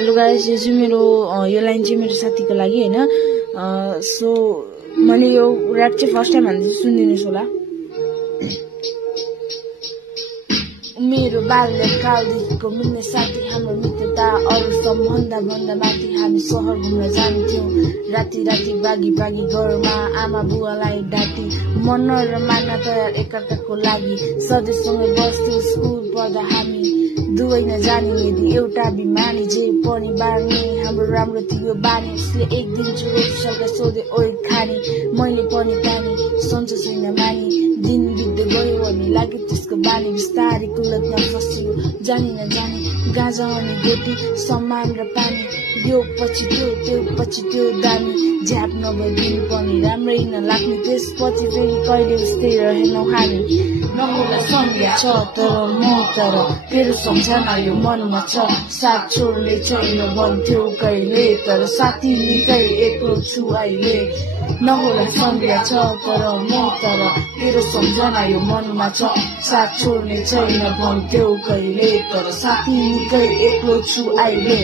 Hello guys, यो चाहिँ मेरो यो लाइन चाहिँ मेरो साथीको लागि हैन। सो मैले यो र्याप चाहिँ फर्स्ट टाइम भन्दै सुनिदिनुहोस् होला। मेरो बाल्यकालदेखिको मिल्ने साथी, हाम्रो मित्रता अरू सबभन्दा भन्दा माथि। हामी सहर घुम्न जान्थ्यौं राति राति, बागी बागी घरमा आमा बुवालाई डाँटी। मन र मान्न तयार एकअर्काको लागि, सधैँसँगै बस्थ्यौं स्कुल पढ्दा हामी दुवै नजानी यदि एउटा बिमानी। जे पनि बार्ने हाम्रो राम्रो थियो बानी। उसले एक दिन चुरोसका सोधे ओइ खानी, मैले पनि तानी सन्चो छैन मानी। दिन बित्दै गयो अनि लाग्यो त्यसको बानी, बिस्तारै कुलतमा फस्यो जानी नजानी। गाँजा अनि गोटी, सम्मान र पानी, यो पछि त्यो पछि त्यो दामी। झ्याप नभइदिनु पनि राम्रै नलाग्ने, त्यसपछि फेरि कहिले उस्तै रहेनौ हामी। नहोला सम्झा छ तर म तर तेरो सम्झना यो मनमा छ। साथ छोड्ने छैन भन्थ्यौ कहिले, तर साथी निकै एक्लो छु अहिले। नहोला सम्झा छ तर म तर तेरो सम्झना यो मनमा छ। साथ छोड्ने छैन भन्थ्यौ कहिले, तर साथी निकै एक्लो छु अहिले।